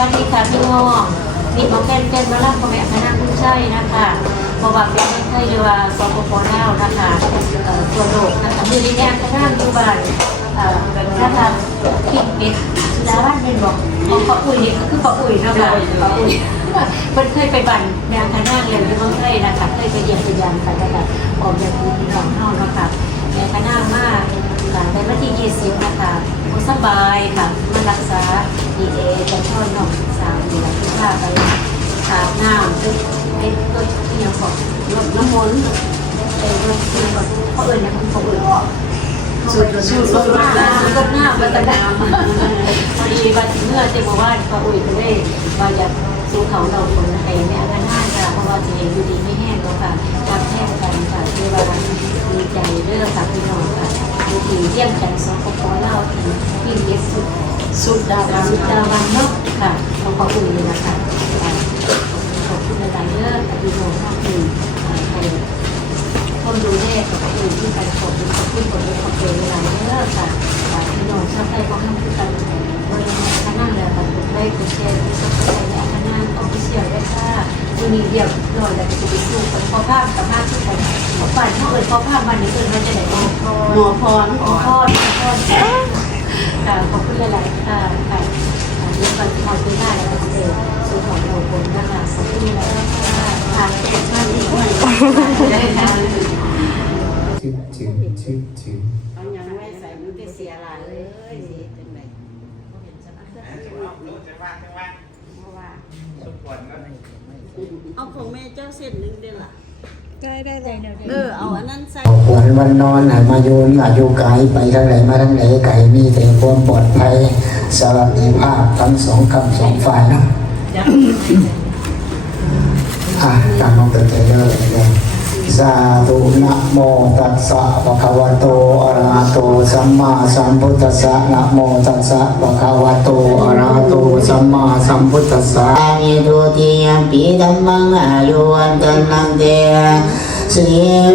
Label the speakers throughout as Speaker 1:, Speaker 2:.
Speaker 1: วัสดีค่ะพี่น้องมีหมอแคนเป็นมารับของแม่คณะผู้ใช่นะคะเพราะว่าเป็นไม่ใช่เรียกว่าสปปลาวนะคะตัวโลกนะคะมือดีแม่คณะอยู่บ้านเอ่อนะคะปิดป็ดสุดาบ้านเป็นบอกของป้าอุ้ยนี่ก็คือป้าอุ้ยนะคะป้าอุ้ยเพิ่นเคยไปบ้านแม่คณะเรียที่เมืองไทยนะคะเคยไปเยี่ยมพยานค่ะนะคะออกจากพี่น้องเฮาเนะคะแม่คณะมาค่ะในวันที่20นะคะสบายค่ะมารักษาดีเอ จะช่วยน้องสาวอยู่แล้วพาไปอาบน้ำเป็เป็นตัวที่ยังบอกรถน้ำมนต์เป็นรถที่บอกเขาเอื่นนะเขาเอื่นสูตรสูตรรถหน้าสูตรรถหน้าบัตรนามพอดีวันที่เมื่อเจ้าบอกว่าพออุ่ยก็ได้มาจากสู่เขาเราคนไทยเนี่ยกันห้าค่ะเพราะว่าจะเห็นอยู่ดีไม่แห้งแล้วค่ะทับแห้งกันค่ะคือว่าดีใจเรื่องค่ะพี่น้องค่ะดีที่เยี่ยมกันสองปอเล่าที่ที่เยสุด สุดดาวันสุดดาวันเนาะค่ะขอขอบคุณเลยนะคะขอบคุณหลายๆเรื่องอดีโมขอบคุณใครคนดูแลขอบคุณที่ไปขอบคุณขอบคุณคนที่ขอบคุณหลายๆเรื่อค่ะพี่น้องชาวไทยก็ห้ทุกท่านบริเวณคณะเลยค่ะคุณได้คุณแชร์ที่สมัครในคณะออฟฟิเชียลได้ค่ะวันนี้เดียวรอแล้วจะไปสู้กับพ่อภาพกับภาพทุกคนขอฝ่ายเท่าเอ่ยพ่อภาพมันนี้เกิดมาจะไหนพ่อพ่อ
Speaker 2: หมอพร
Speaker 1: ขอพ่อขอพ่อค่ะ ขอบคุณหลายๆค่ะค่ะเรื่องการขอบคุณได้แล้วเสร็จสู่ของเราคนนะคะขอบคุณหลายๆค่ะค่ะท่านที่ช่วยได้ค่ะ
Speaker 3: จึ๊บจึ๊บจึ๊บจึ๊บ
Speaker 2: เอายังไม่ใส่มันจะเสียหลายเลยจังไดเพราะว่าเอาของแม่เจ้าเส้นหนึงได้ล่ะ
Speaker 4: ได้ได้ได้เดี๋ยว
Speaker 2: เออเอาอันนั้นใส่
Speaker 3: หวนวันนอนให้มาโยนอายุไกลไปทางไหนมาทางไหนไก่มีแต่ความปลอดภัยสวัสดิภาพทั้งสองคำสองฝ่ายนะอะตามน้องเติมใจเยอะเลย สาธุนะโมตัสสะภะคะวะโตอะระหะโตสัมมาสัมพุทธัสสะนะโมตัสสะภะคะวะโตอะระหะโตสัมมาสัมพุทธัสสะอามิทุติยมปีธัมมังอายุวันตันนังเตสิ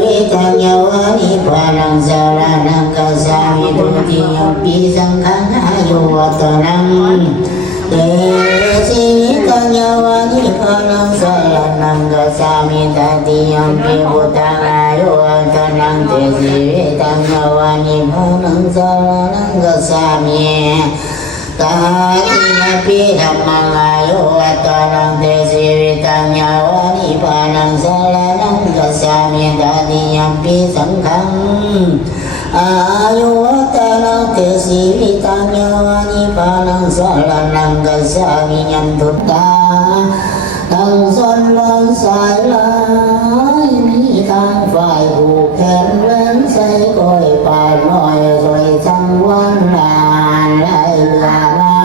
Speaker 3: วิตังยวานิปานังสารานังกัสสามิตุติยมปิสังฆังอายุวัตนังเตสิวิตังยวานิปานังสารา นังกสามิตติยมปิพุทธังอายุวัตนังเตสิวิตังยวานิปานังสารนังกสามิตาติยปิธรรมังอายุวัตนังเตสิวิตังยาวานิพานังสารนังกสามิตาติยปิสังฆังอายุวัตนังเตสิวิตังยาวานิพานังสารนังกสามิยันตุตา สายลายมีทางฝ่ายผูกแขนเว้นใส่ก้อยปาน้อยสวยจังวันลานไหลเรือมา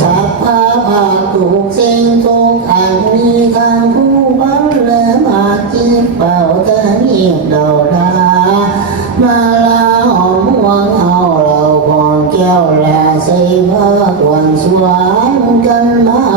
Speaker 3: สัพพะภาคถูกสิ่งทุกอันมีทางผู้บังและมาจิตเป่าแต่งีบเดาดามาลาหอมหวงเอาเราของแก้วและใส่เพื่อควรสวนกันมา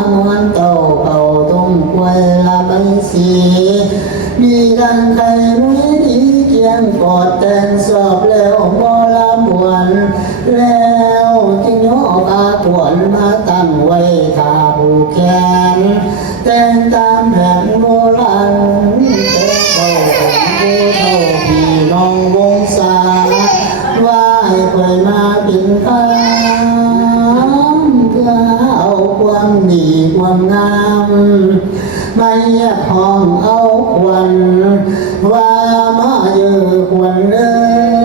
Speaker 3: แต่งตามแผนโบราณเต้นเข้าของผู้เท่าพี่น้องวงศาว่าให้เคยมาบินข้ามเพื่อเอาความดีความงามไม่พองเอาควันว่ามาเยอะควันเล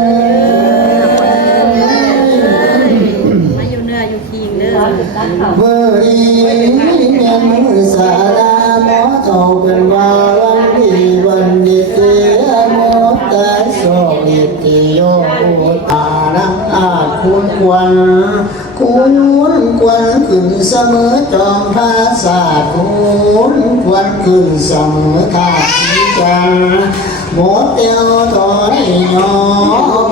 Speaker 3: ย
Speaker 2: มาอยู่เนื้ออยู่คิงเด้อ
Speaker 3: เมื่อดีเงินมือ คุณควรคุณควรขึ้นเสมอจอมภาษาคุณควรขึ้นเสมอท่าสีจันทร์หมดเดียวต่อนนี้ยอ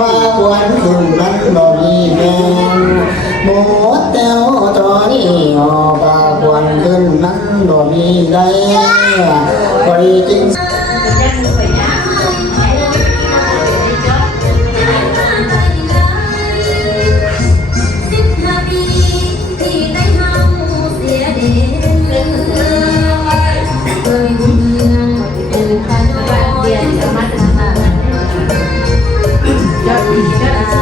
Speaker 3: มาควรขึ้นมันบ่มีแม่นหมดเต้วตัวนี้ออกบาควรขึ้นนั้นบ่มีใด Gracias.